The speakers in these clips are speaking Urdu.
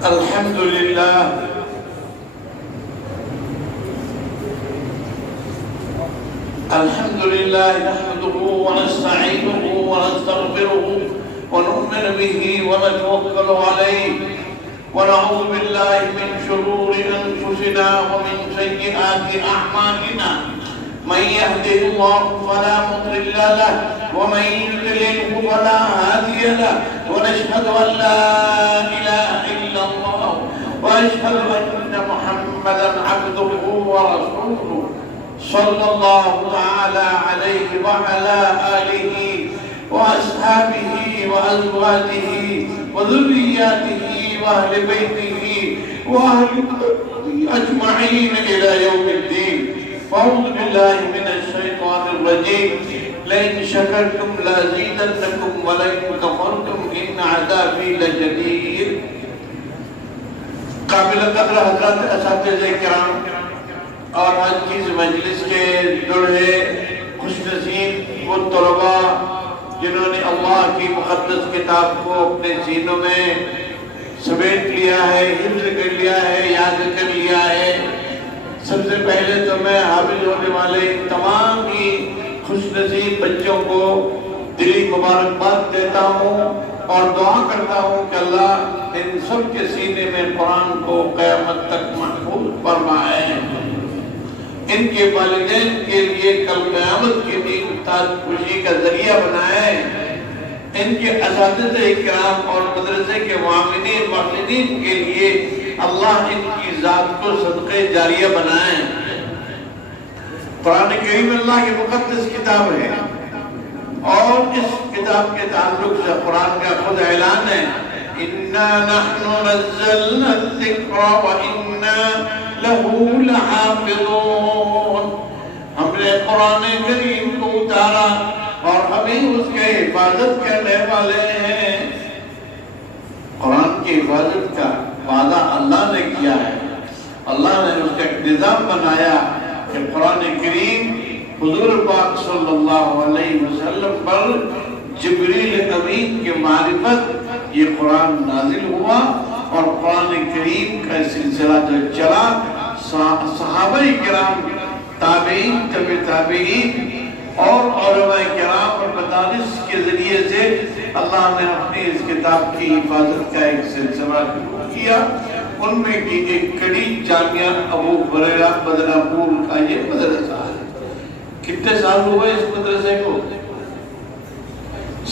الحمد لله نحمده ونستعينه ونستغفره ونؤمن به ونتوكل عليه ونعوذ بالله من شرور أنفسنا ومن سيئات أعمالنا من يهده الله فلا مضل له ومن يضلل فلا هادي له ونشهد أن لا إله إلا الله وأشهد أن محمدا عبده ورسوله صلى الله تعالى عليه وعلى آله وأصحابه وأزواجه وذرياته وأهل بيته وأهل أجمعين إلى يوم الدين. أعوذ بالله من الشيطان الرجيم. لئن شكرتم لأزيدنكم ولئن كفرتم إن عذابي لشديد. قابل قدر حضرات اساتذہ کرام اور آج کی اس مجلس کے جڑے خوش نصیب وہ طلبا جنہوں نے اللہ کی مقدس کتاب کو اپنے سینوں میں سمیٹ لیا ہے، حفظ کر لیا ہے، یاد کر لیا ہے. سب سے پہلے تو میں حافظ ہونے والے تمام ہی خوش نصیب بچوں کو دلی مبارکباد دیتا ہوں اور دعا کرتا ہوں کہ اللہ ان سب کے سینے میں قرآن کو قیامت تک محفوظ فرمائے، ان کے والدین کے لیے کل قیامت کے دن تاج خوشی کا ذریعہ بنائے، ان کے اساتذہ اکرام اور مدرسے کے معاونین مخلصین کے لیے اللہ ان کی ذات کو صدقہ جاریہ بنائے. قرآن کریم اللہ کی مقدس کتاب ہے اور اس کتاب کے تعلق سے قرآن کا خود اعلان ہے اِنَّا نَحْنُ نَزَّلْنَا الذِّكْرَ وَإِنَّا لَهُ لَحَافِظُونَ. ہم نے قرآن کریم کو اتارا اور ہمیں اس کے حفاظت کرنے والے ہیں. قرآن کی حفاظت کا وعدہ اللہ نے کیا ہے. اللہ نے اس کا نظام بنایا کہ قرآن کریم حضور پاک صلی اللہ علیہ وسلم پر جبریل امین کے معرفت یہ قرآن نازل ہوا اور قرآن کریم کا سلسلہ جو چلا صحابہ کرام، تابعین، تبع تابعین اور علماء کرام اور مدارس کے ذریعے سے اللہ نے اپنی اس کتاب کی حفاظت کا ایک سلسلہ شروع کیا. ان میں کی ایک کڑی جامعہ ابو ہریرہ بدرپور کا یہ مدرسہ ہے. کتنے سال ہوئے اس مدرسے کو؟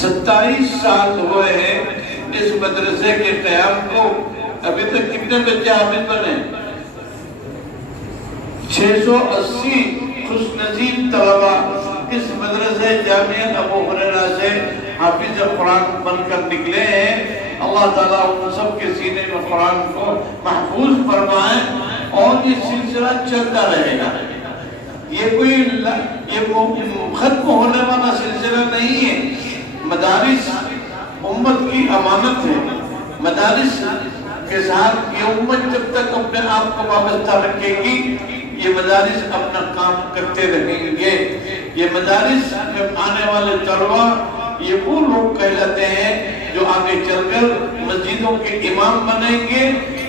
27 سال ہوئے ہیں اس مدرسے کے قیام کو. ابھی تک کتنے بچے حافظ بنے؟ 680 خوش نصیب طلبہ اس مدرسے جامعہ ابو ہریرہ سے حافظ قرآن بن کر نکلے ہیں. اللہ تعالیٰ ان سب کے سینے میں قرآن کو محفوظ فرمائے اور یہ سلسلہ چلتا رہے گا. یہ ختم ہونے والا سلسلہ نہیں ہے. مدارس امت کی امانت ہے. مدارس کے ساتھ یہ امت جب تک اپنے آپ کو وابستہ رکھے گی یہ مدارس اپنا کام کرتے رہیں گے. یہ مدارس میں آنے والے طلبہ یہ وہ لوگ کہلاتے ہیں جو آگے چل کر مسجدوں کے امام بنیں گے،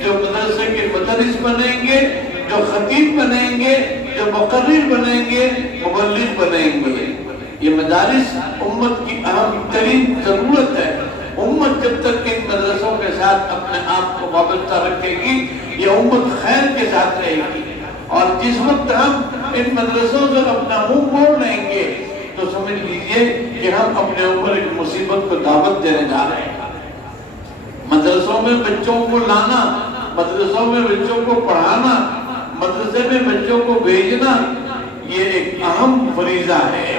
جو مدرسے کے مدرس بنیں گے، جو خطیب بنیں گے، جو مقرر بنیں گے، مبلغ بنیں گے. یہ مدارس امت کی اہم ترین ضرورت ہے. امت جب تک ان مدرسوں کے ساتھ اپنے آپ کو وابستہ رکھے گی یہ امت خیر کے ساتھ رہے گی. اور جس وقت ہم ان مدرسوں سے اپنا منہ موڑ لیں گے تو سمجھ لیجئے کہ ہم اپنے اوپر ایک مصیبت کو دعوت دینے جا رہے ہیں. مدرسوں میں بچوں کو لانا، مدرسوں میں بچوں کو پڑھانا، مدرسے میں بچوں کو بھیجنا یہ ایک اہم فریضہ ہے.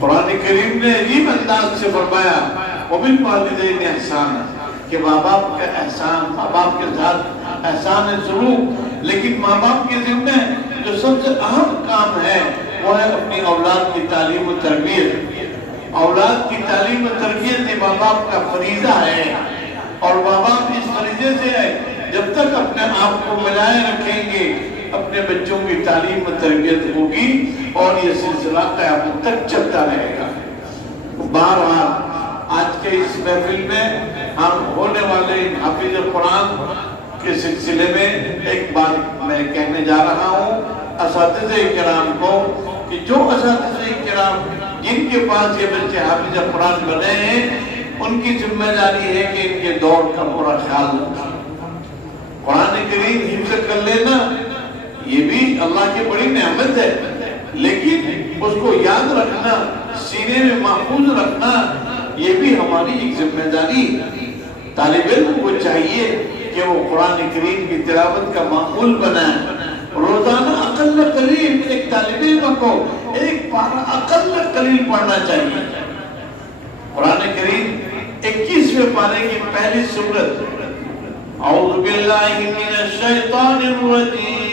قرآن کریم نے عجیب انداز سے فرمایا وَبِالْوَالِدَيْنِ احسانا کہ ماں باپ کا احسان، ماں باپ کے ساتھ احسان سلوک. لیکن ماں باپ کے ذمہ جو سب سے اہم کام ہے وہ ہے اپنی اولاد کی تعلیم و تربیت. اولاد کی تعلیم و تربیت ماں باپ کا فریضہ ہے اور ماں باپ اس فریضے سے ہے جب تک اپنے آپ کو ملائے رکھیں گے اپنے بچوں کی تعلیم و تربیت ہوگی اور یہ سلسلہ قیامت تک چلتا رہے گا. بہرحال آج کے اس محفل میں ہم ہونے والے حافظ قرآن کے سلسلے میں ایک بات میں کہنے جا رہا ہوں اساتذہ کرام کو کہ جو اساتذہ کرام جن کے پاس یہ بچے حافظ قرآن بنے ہیں ان کی ذمہ داری ہے کہ ان کے دور کا پورا خیال رکھیں. قرآن کریم حفظ کر لینا یہ بھی اللہ کی بڑی نعمت ہے، لیکن اس کو یاد رکھنا، سینے میں محفوظ رکھنا یہ بھی ہماری ایک ذمہ داری. طالب علم کو چاہیے کہ وہ قرآن کریم کی تلاوت کا معمول بنائے. روزانہ اقل قلیل ایک طالب علم کو ایک پارہ اقل قلیل پڑھنا چاہیے. قرآن کریم 21ویں پارے کی پہلی سورت اعوذ باللہ من الشیطان الرجیم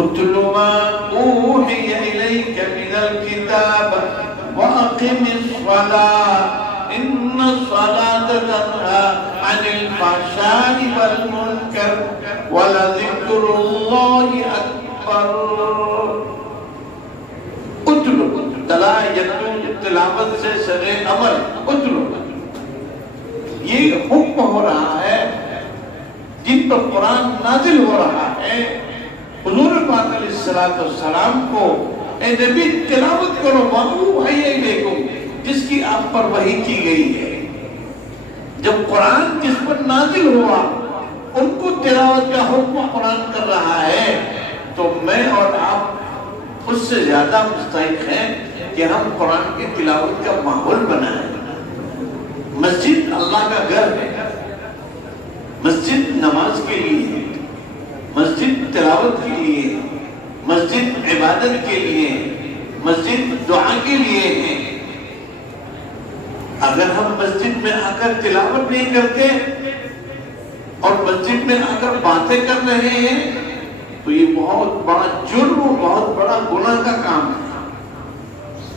اتل ما اوحی الیک من الکتاب واقم الصلاة ان الصلاة تنہی عن الفحشاء والمنکر ولذکر اللہ اکبر. اتلو تلا یتلو تلاوت سے سرے عمل اتلو یہ حکم ہو رہا ہے جن پر قرآن نازل ہو رہا ہے. حضور پاک علیہ السلام کو اے نبی تلاوت کرو وَأُوحِیَ جس کی آپ پر وحی کی گئی ہے. جب قرآن جس پر نازل ہوا ان کو تلاوت کا حکم قرآن کر رہا ہے تو میں اور آپ اس سے زیادہ مستحق ہیں کہ ہم قرآن کی تلاوت کا ماحول بنائیں. مسجد اللہ کا گھر ہے، مسجد نماز کے لیے ہے، مسجد تلاوت کے لیے ہے، مسجد عبادت کے لیے ہے، مسجد دعا کے لیے ہے. اگر ہم مسجد میں آ کر تلاوت نہیں کرتے اور مسجد میں آ کر باتیں کر رہے ہیں تو یہ بہت بڑا جرم و بہت بڑا گناہ کا کام ہے.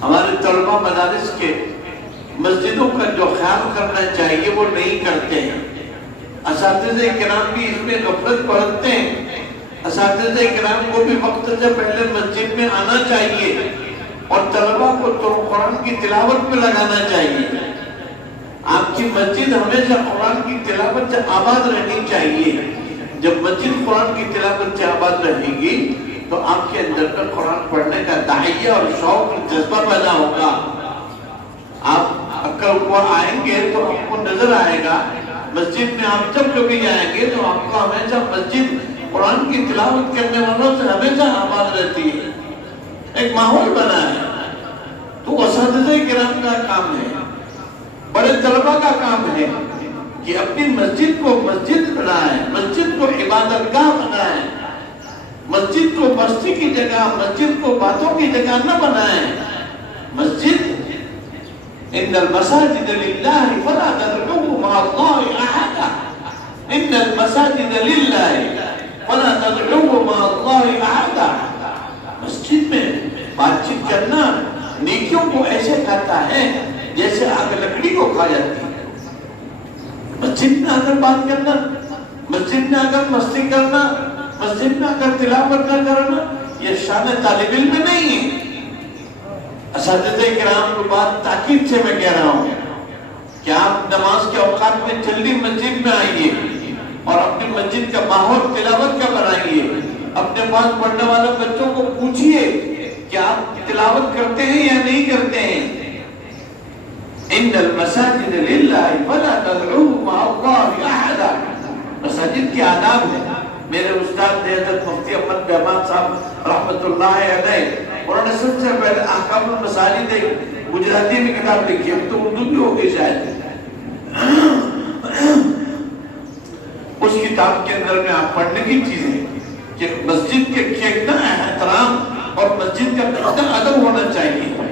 ہمارے طلبہ مدارس کے مسجدوں کا جو خیال کرنا چاہیے وہ نہیں کرتے ہیں. اساتذہ کرام بھی اس میں غفلت برتتے ہیں. اساتذہ کرام کو بھی وقت سے پہلے مسجد میں آنا چاہیے اور طلبہ کو قرآن کی تلاوت میں لگانا چاہیے. آپ کی مسجد ہمیشہ قرآن کی تلاوت سے آباد رہنی چاہیے. جب مسجد قرآن کی تلاوت سے آباد رہے گی تو آپ کے اندر کا قرآن پڑھنے کا داعیہ اور شوق اور جذبہ پیدا ہوگا. آپ عقل کو آئیں گے تو آپ کو نظر آئے گا مسجد میں آپ جب کبھی جائیں گے تو آپ کو ہمیشہ مسجد قرآن کی تلاوت کرنے والوں سے ہمیشہ آباد رہتی ہے. ایک ماحول بنا ہے تو اساتذہ کرام کا کام ہے، بڑے طلبہ کا کام ہے کہ اپنی مسجد کو مسجد بنائیں، مسجد کو عبادت گاہ بنائیں، مسجد کو مستی کی جگہ، مسجد کو باتوں کی جگہ نہ بنائیں. مسجد ان المساجد للہ فلا تدعوا مع اللہ احدا ان المساجد للہ فلا تدعوا مع اللہ احدا. مسجد میں بات چیت کرنا نیکیوں کو ایسے کھاتا ہے جیسے آگ لکڑی کو کھا جاتی ہے. مسجد میں اگر بات کرنا، مسجد میں اگر مستی کرنا، مسجد میں اگر تلاوت کرنا یہ شان طالب علم میں نہیں ہے. اساتذہ کرام کو بات تاکید سے میں کہہ رہا ہوں کہ آپ نماز کے اوقات میں جلدی مسجد میں آئیے اور اپنی مسجد کا ماحول تلاوت کا بنائیے. اپنے پاس پڑھنے والے بچوں کو پوچھئے کہ آپ تلاوت کرتے ہیں یا نہیں کرتے ہیں. ان المساجد للہ فلا تدعوا مع اللہ احدا. مساجد کے آداب ہے. میرے استاد حضرت مفتی احمد بہمان صاحب رحمت اللہ علیہ انہوں نے سب سے پہلے احکام المساجد گجراتی میں کتاب لکھی ہے، تو اردو بھی ہوگی شاید. اس کتاب کے اندر میں آپ پڑھنے کی چیز ہے کہ مسجد کے کتنا احترام اور مسجد کا کتنا ادب ہونا چاہیے.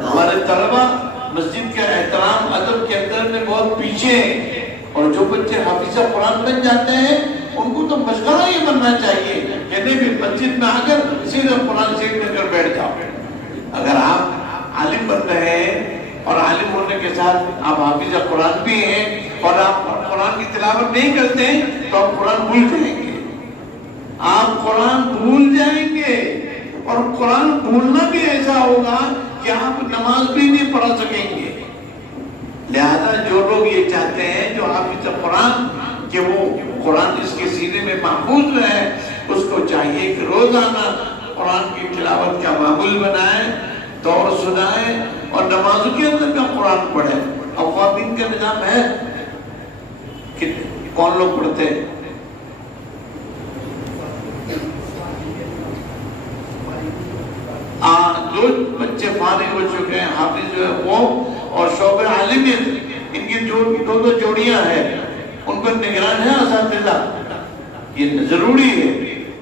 ہمارے طلبہ مسجد کا احترام ادب کے اندر میں بہت پیچھے ہیں اور جو بچے حافظ قرآن بن جاتے ہیں ان کو تو مشغلہ یہ بننا چاہیے کہ نہیں بھی مسجد میں آ کر سیدھا قرآن سیکھ لے کر بیٹھ جاؤ. اگر آپ عالم بن رہے ہیں اور عالم ہونے کے ساتھ آپ حافظ قرآن بھی ہیں اور آپ قرآن کی تلاوت نہیں کرتے ہیں تو آپ قرآن بھول جائیں گے. آپ قرآن بھول جائیں گے اور قرآن بھولنا بھی ایسا ہوگا کہ آپ نماز بھی نہیں پڑھا سکیں گے. لہذا جو لوگ یہ چاہتے ہیں جو حافظ قرآن کہ وہ قرآن اس کے سینے میں محفوظ رہے، اس کو چاہیے کہ روزانہ قرآن کی تلاوت کا معمول بنائے، دور سنائے اور نمازوں کے اندر کا قرآن پڑھے۔ اوابین کا نظام ہے کہ کون لوگ پڑھتے ہیں؟ جو بچے فارغ ہو چکے ہیں حافظ جو ہے وہ اور شعبہ عالمیت، ان کی جو دو جوڑیاں ہیں ان پر نگران ہے اساتذہ، یہ ضروری ہے،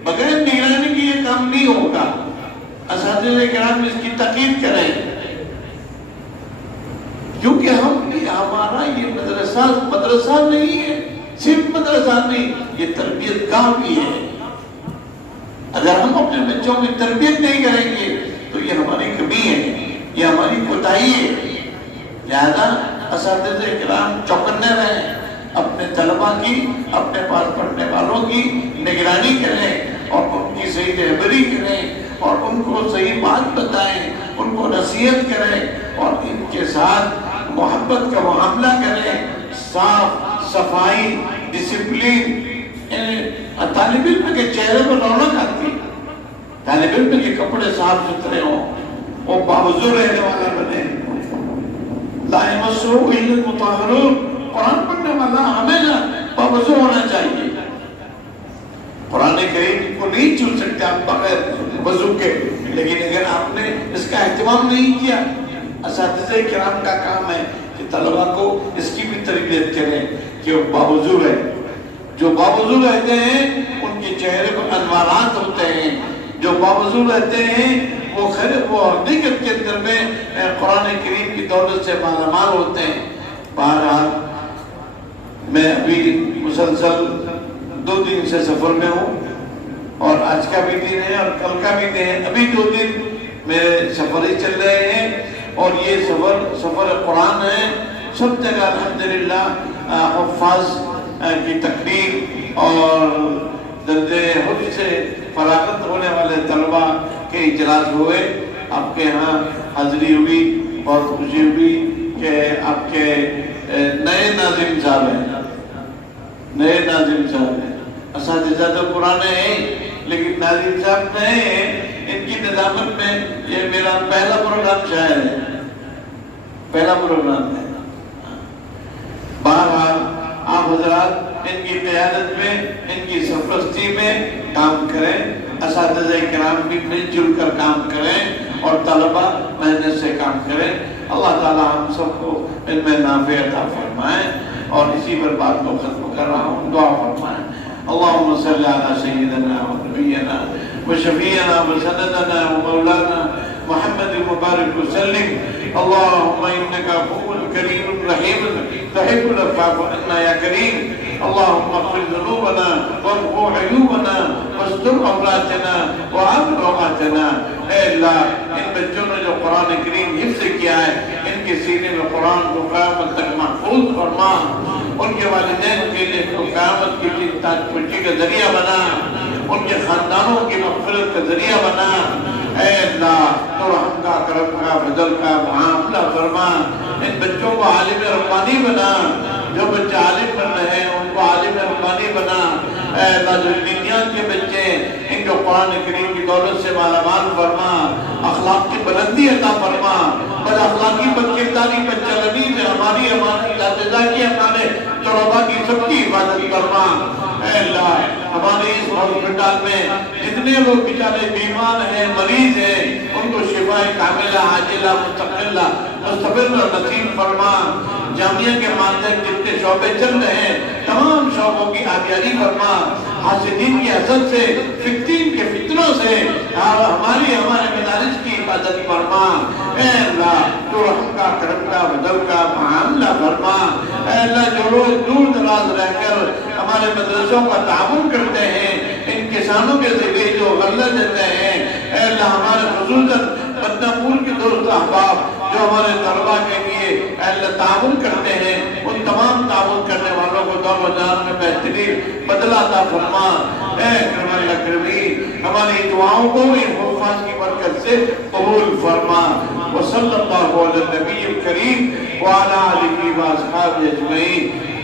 بغیر نگرانی کی یہ کام نہیں ہوگا۔ اساتذہ کرام اس کی تاکید کریں، کیونکہ ہمارا یہ مدرسہ نہیں ہے، صرف مدرسہ نہیں، یہ تربیت گاہ بھی ہے۔ اگر ہم اپنے بچوں کی تربیت نہیں کریں گے تو یہ ہماری کمی ہے، یہ ہماری کوتاہی ہے۔ لہذا اساتذہ کرام چوکنے رہیں، اپنے طلباء کی، اپنے پاس پڑھنے والوں کی نگرانی کریں اور ان کی صحیح رہبری کریں اور ان کو صحیح بات بتائیں، ان کو نصیحت کریں اور ان کے ساتھ محبت کا معاملہ کریں، صاف صفائی ڈسپلین۔ طالب علم کے چہرے پر رونق آتی ہے، طالب علم کے کپڑے صاف ستھرے ہوں، وہ باوضو رہنے والا بنے۔ لا یمسہ الا المطہرون، قرآن پڑھنے والا ہمیشہ باوضو ہونا چاہیے۔ قرآن کریم کو نہیں چھو سکتے آپ بغیر وضو کے، لیکن اگر آپ نے اس کا اہتمام نہیں کیا، اساتذہ کرام کا کام ہے کہ طلباء کو اس کی بھی تربیت کریں کہ وہ باوضو رہے۔ جو باوضو رہتے ہیں ان کے چہرے پر انوارات ہوتے ہیں، جو باوضو رہتے ہیں وہ حقیقت کے اندر میں قرآن کریم کی دولت سے مالا مال ہوتے ہیں۔ بہرحال میں ابھی مسلسل 2 دن سے سفر میں ہوں، اور آج کا بھی دن ہے اور کل کا بھی دن ہے، ابھی 2 دن میرے سفر ہی چل رہے ہیں، اور یہ سفر قرآن ہے۔ سب جگہ الحمدللہ حفاظ کی تقریر اور درجہ حفظ سے فراغت ہونے والے طلباء کے اجلاس ہوئے۔ آپ کے ہاں حاضری ہوئی، بہت خوشی ہوئی کہ آپ کے نئے ناظم صاحب ہیں، اساتذہ تو پرانے ہیں لیکن ناظم صاحب نئے ہیں۔ ان کی نظامت میں یہ میرا پہلا پروگرام شاید ہے، پہلا پروگرام ہے۔ بہرحال آپ حضرات ان کی قیادت میں، ان کی سرپرستی میں کام کریں، اساتذہ کرام بھی مل جل کر کام کریں اور طلباء محنت سے کام کریں۔ اللہ تعالی ہم سب کو ان میں نافع عطا فرمائیں، اور اسی پر بات کو ختم کر رہا ہوں، دعا فرمائیں۔ اللہم صلی علی سیدنا و نبینا و شفیعنا و سندنا و مولانا محمد مبارک وسلم۔ اللہم انکا عفو کریم رحیم تحب العفو عنا یا کریم۔ اللہم اغفر ذنوبنا وامحو عیوبنا واستر عوراتنا وآمن روعاتنا۔ اے اللہ، ان بچوں نے جو قرآن کریم حفظ کیا ہے، ان کے سینے میں قرآن کو قیامت تک محفوظ فرما، ان کے والدین کے لیے قیامت کی تاج پوشی کا ذریعہ بنا، ان کے خاندانوں کی مغفرت کا ذریعہ بنا۔ اے اللہ، تو رحم کا، کرم کا، فضل کا معاملہ فرما، ان بچوں کو عالم ربانی بنا، جو بچہ عالم بن رہے ہیں ان کو عالم ربانی بنا۔ اے اللہ، جو دنیات کے بچے ہیں ان کو قرآن کریم کی دولت سے مالا مال فرما، اخلاق کی بلندی عطا فرما، بد اخلاقی، بد کرداری، بد چلنی سے ہماری اساتذہ کی، ہمارے طلباء کی سب کی حفاظت فرما۔ اے اللہ، ہمارے اس ہاسپٹل میں جتنے لوگ بیچارے بیمار ہیں، مریض ہیں، ان کو شفا کاملہ عاجلہ مستقلہ مستقبل نصیب فرما۔ جامعہ کے ماتحت جتنے شعبے چل رہے ہیں تمام شعبوں کی آبیاری فرما، حاسدین کی حسد سے، فتین کے فتنوں سے ہمارے مدارس کی حفاظت فرما۔ اے اللہ، جو رحم کا، کرم کا، فضل کا معاملہ فرما۔ اے اللہ، جو لوگ دور دراز رہ کر ہمارے مدرسوں کا تعاون کرتے ہیں، ان کسانوں کے ذریعے جو غلہ دیتے ہیں، اے اللہ، ہمارے خصوصاً بدنپور کے دوست احباب جو ہمارے طلباء کے لیے اے اللہ تعاون کرتے ہیں، ان تمام تعاون کرنے والوں کو دور و جہان میں بہترین بدلہ عطا فرما۔ اے اکرم الاکرمین ہماری دعاؤں کو ان حروفات کی برکت سے قبول فرما۔ وصلی اللہ علی النبی الکریم وعلی آلہ واصحابہ اجمعین۔